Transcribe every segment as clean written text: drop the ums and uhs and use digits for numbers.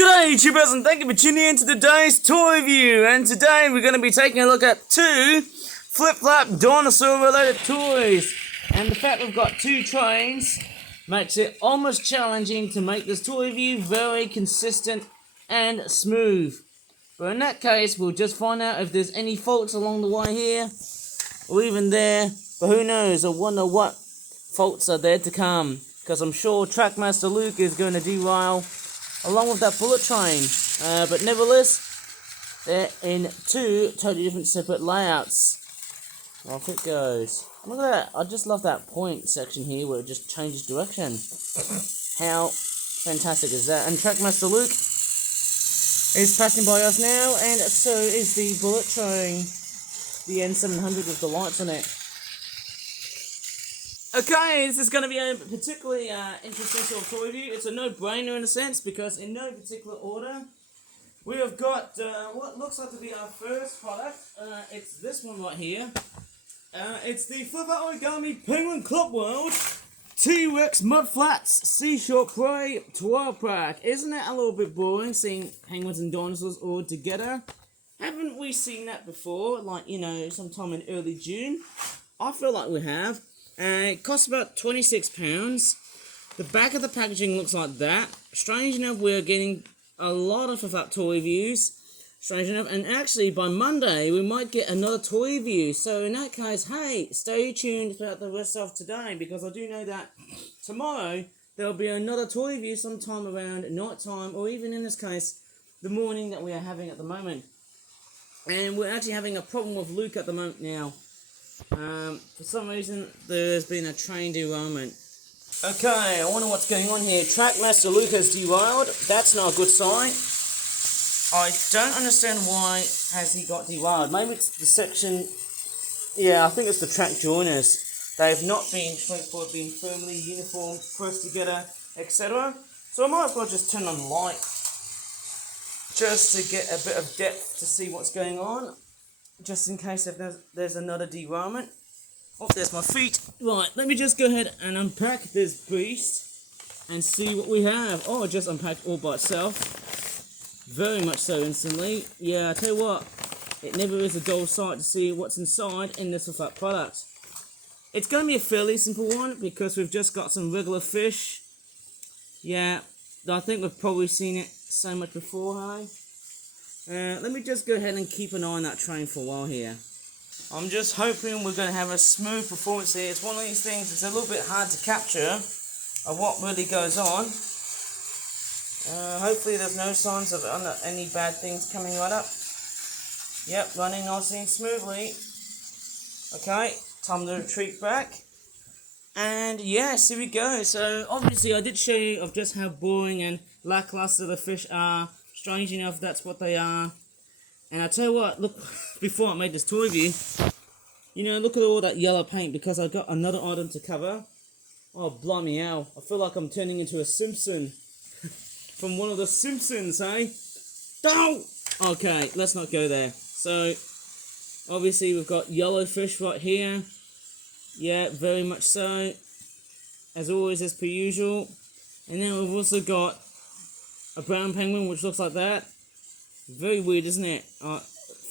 G'day YouTubers, and thank you for tuning in to today's toy review. And today we're going to be taking a look at two flip-flap dinosaur related toys. And the fact we've got two trains makes it almost challenging to make this toy review very consistent and smooth. But in that case, we'll just find out if there's any faults along the way here or even there. But who knows, I wonder what faults are there to come, because I'm sure Trackmaster Luke is going to derail along with that bullet train, but nevertheless, they're in two totally different separate layouts. Off it goes. Look at that, I just love that point section here where it just changes direction. How fantastic is that? And Trackmaster Luke is passing by us now, and so is the bullet train, the N700 with the lights on it. Okay, this is going to be a particularly interesting sort of toy review. It's a no-brainer in a sense, because in no particular order, we have got what looks like to be our first product. It's this one right here. It's the Flipper Origami Penguin Club World T-Rex Mud Flats Seashore Prey 12-pack. Isn't that a little bit boring, seeing penguins and dinosaurs all together? Haven't we seen that before, like, you know, sometime in early June? I feel like we have. It costs about £26. The back of the packaging looks like that. Strange enough, we're getting a lot of that toy reviews. Strange enough, and actually by Monday we might get another toy review. So in that case, hey, stay tuned throughout the rest of today, because I do know that tomorrow there'll be another toy review sometime around night time, or even in this case, the morning that we are having at the moment. And we're actually having a problem with Luke at the moment now. For some reason, there's been a train derailment. Okay, I wonder what's going on here. Trackmaster Luke has derailed. That's not a good sign. I don't understand why has he got derailed. Maybe it's the section... Yeah, I think it's the track joiners. They've not been straightforward, been firmly uniform, pressed together, etc. So I might as well just turn on the light, just to get a bit of depth to see what's going on, just in case if there's another derailment. Oh, there's my feet. Right, let me just go ahead and unpack this beast and see what we have. Oh, it just unpacked all by itself. Very much so instantly. Yeah, I tell you what, it never is a dull sight to see what's inside in this flip product. It's going to be a fairly simple one, because we've just got some regular fish. Yeah, I think we've probably seen it so much before, hey? Let me just go ahead and keep an eye on that train for a while here. I'm just hoping we're going to have a smooth performance here. It's one of these things, it's a little bit hard to capture of what really goes on. Hopefully there's no signs of any bad things coming right up. Yep, running nicely and smoothly. Okay, time to retreat back. And yes, here we go. So obviously I did show you of just how boring and lackluster the fish are. Strange enough, that's what they are. And I tell you what, look, before I made this toy review, you know, look at all that yellow paint, because I got another item to cover. Oh, blimey hell, I feel like I'm turning into a Simpson. From one of the Simpsons, eh? Don't! Okay, let's not go there. So, obviously we've got yellow fish right here. Yeah, very much so. As always, as per usual. And then we've also got a brown penguin, which looks like that. Very weird, isn't it?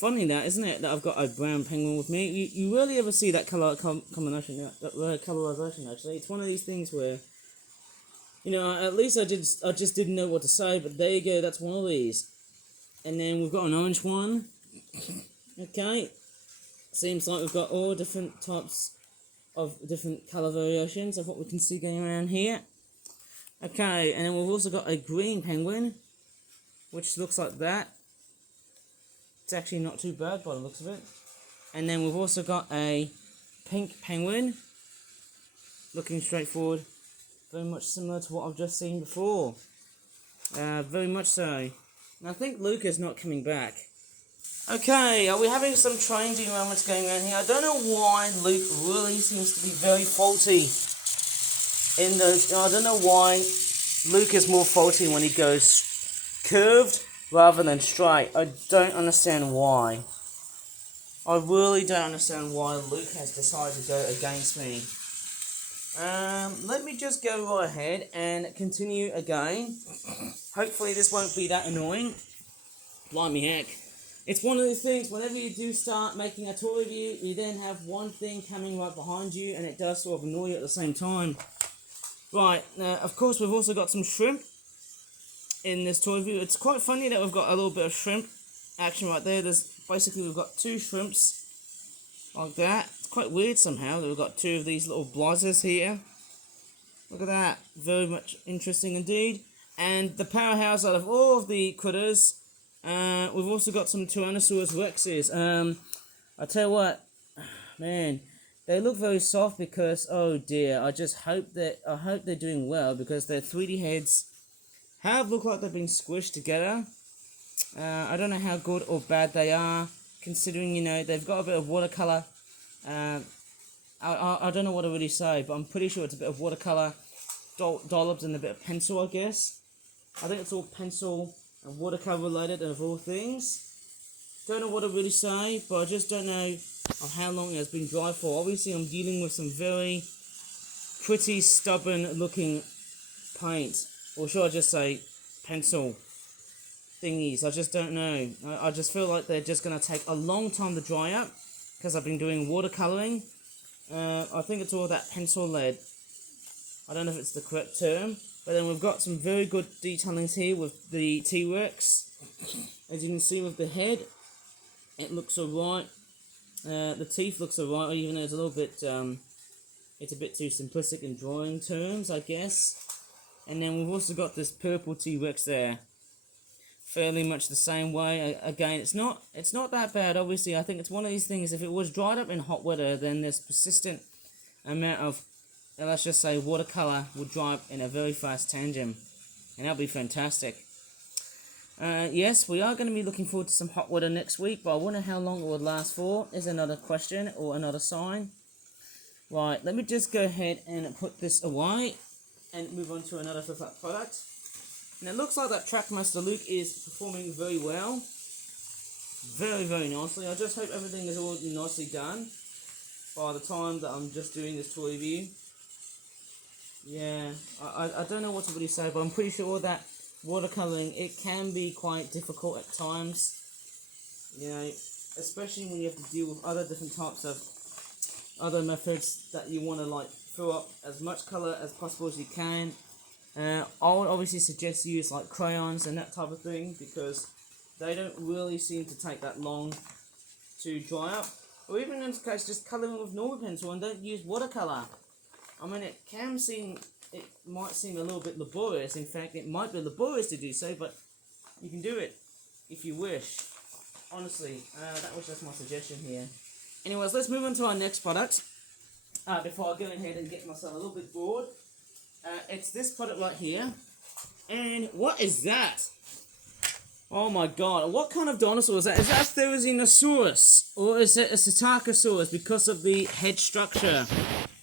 Funny that, isn't it? That I've got a brown penguin with me. You rarely ever see that combination, that colorization, actually. It's one of these things where, you know, at least I just didn't know what to say, but there you go, that's one of these. And then we've got an orange one. Okay. Seems like we've got all different types of different colour variations of what we can see going around here. Okay, and then we've also got a green penguin, which looks like that. It's actually not too bad by the looks of it. And then we've also got a pink penguin, looking straightforward. Very much similar to what I've just seen before. Very much so. And I think Luke is not coming back. Okay, are we having some train derailments going on here? I don't know why Luke really seems to be very faulty. I don't know why Luke is more faulty when he goes curved rather than straight. I don't understand why. I really don't understand why Luke has decided to go against me. Let me just go right ahead and continue again. Hopefully this won't be that annoying. Blimey heck. It's one of those things, whenever you do start making a toy review, you then have one thing coming right behind you, and it does sort of annoy you at the same time. Right, of course we've also got some shrimp in this toy review. It's quite funny that we've got a little bit of shrimp action right there. Basically we've got two shrimps like that. It's quite weird somehow that we've got two of these little blazers here. Look at that, very much interesting indeed. And the powerhouse out of all of the critters, we've also got some Tyrannosaurus Rexes. I tell you what, man, they look very soft because, oh dear, I hope they're doing well, because their 3D heads have looked like they've been squished together. I don't know how good or bad they are, considering, you know, they've got a bit of watercolor. I don't know what to really say, but I'm pretty sure it's a bit of watercolor dollops and a bit of pencil, I guess. I think it's all pencil and watercolor related of all things. Don't know what to really say, but I just don't know of how long it has been dry for. Obviously I'm dealing with some very pretty stubborn looking paint, or should I just say pencil thingies. I just don't know. I just feel like they're just going to take a long time to dry up, because I've been doing watercolouring. I think it's all that pencil lead. I don't know if it's the correct term. But then we've got some very good detailings here with the T-Rex. As you can see with the head, it looks alright. The teeth looks alright, even though it's a little bit, it's a bit too simplistic in drawing terms, I guess. And then we've also got this purple T-Rex there. Fairly much the same way. Again, it's not that bad, obviously. I think it's one of these things, if it was dried up in hot weather, then there's persistent amount of, let's just say, watercolor would dry up in a very fast tangent, and that'll be fantastic. Yes, we are going to be looking forward to some hot weather next week, but I wonder how long it would last for, is another question, or another sign. Right, let me just go ahead and put this away, and move on to another flip-up product. And it looks like that Trackmaster Luke is performing very well. Very, very nicely. I just hope everything is all nicely done by the time that I'm just doing this toy review. Yeah, I don't know what to really say, but I'm pretty sure that watercolouring, it can be quite difficult at times. You know, especially when you have to deal with other different types of other methods that you want to like fill up as much colour as possible as you can. I would obviously suggest you use like crayons and that type of thing, because they don't really seem to take that long to dry up. Or even in this case, just colour them with normal pencil and don't use watercolour. I mean, it might seem a little bit laborious. In fact, it might be laborious to do so, but you can do it if you wish. Honestly, that was just my suggestion here. Anyways, let's move on to our next product. Before I go ahead and get myself a little bit bored. It's this product right here. And what is that? Oh my god, what kind of dinosaur is that? Is that a Therizinosaurus? Or is it a Psittacosaurus because of the head structure?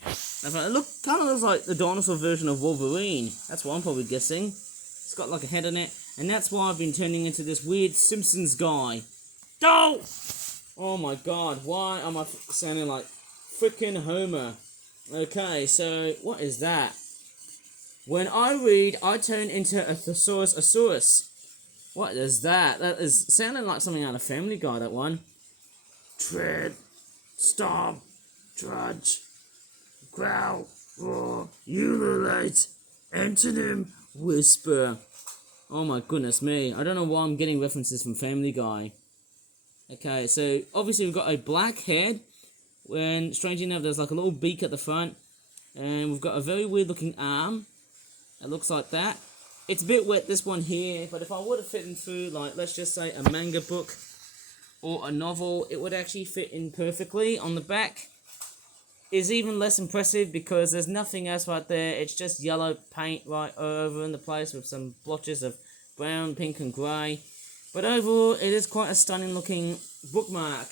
It kind of looks like the dinosaur version of Wolverine. That's what I'm probably guessing. It's got like a head on it. And that's why I've been turning into this weird Simpsons guy. Oh! Oh my god, why am I sounding like frickin' Homer? Okay, so what is that? When I read, I turn into a Thesaurus. What is that? That is sounding like something out of Family Guy, that one. Tread, stomp, trudge, growl, roar, ululate, antonym, whisper. Oh my goodness me. I don't know why I'm getting references from Family Guy. Okay, so obviously we've got a black head, when strangely enough there's like a little beak at the front, and we've got a very weird looking arm. It looks like that. It's a bit wet, this one here, but if I were to fit in through, like, let's just say a manga book or a novel, it would actually fit in perfectly. On the back is even less impressive because there's nothing else right there. It's just yellow paint right over in the place with some blotches of brown, pink and grey. But overall, it is quite a stunning looking bookmark.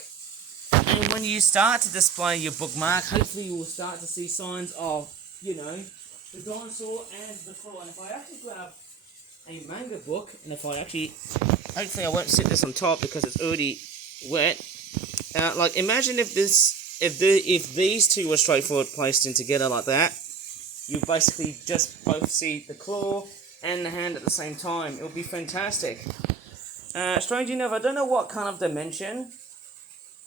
And when you start to display your bookmark, hopefully you will start to see signs of, you know, the dinosaur and the claw. And if I actually grab a manga book, and if I actually, hopefully I won't sit this on top because it's already wet. Like, imagine if these two were straightforward placed in together like that. you basically just both see the claw and the hand at the same time. It'll be fantastic. Strangely enough, I don't know what kind of dimension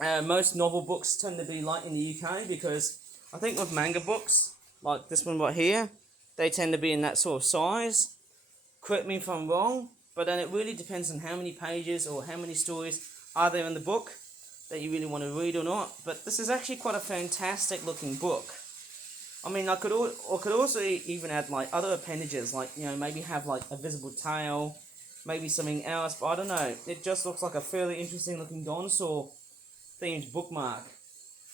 most novel books tend to be like in the UK, because I think with manga books, like this one right here, they tend to be in that sort of size. Correct me if I'm wrong, but then it really depends on how many pages or how many stories are there in the book that you really want to read or not. But this is actually quite a fantastic looking book. I mean, I could also even add like other appendages, like, you know, maybe have like a visible tail, maybe something else, but I don't know. It just looks like a fairly interesting looking dinosaur themed bookmark,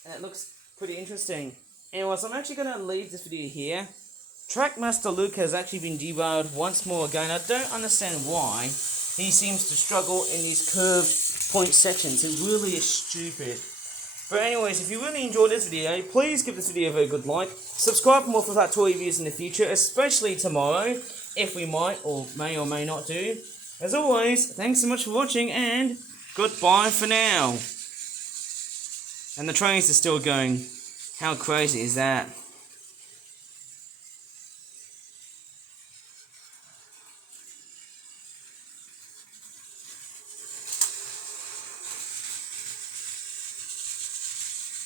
and it looks pretty interesting. Anyways, I'm actually going to leave this video here. Trackmaster Luke has actually been derailed once more again. I don't understand why he seems to struggle in these curved point sections. It really is stupid. But anyways, if you really enjoyed this video, please give this video a very good like. Subscribe for more for that toy reviews in the future, especially tomorrow, if we might or may not do. As always, thanks so much for watching, and goodbye for now. And the trains are still going. How crazy is that?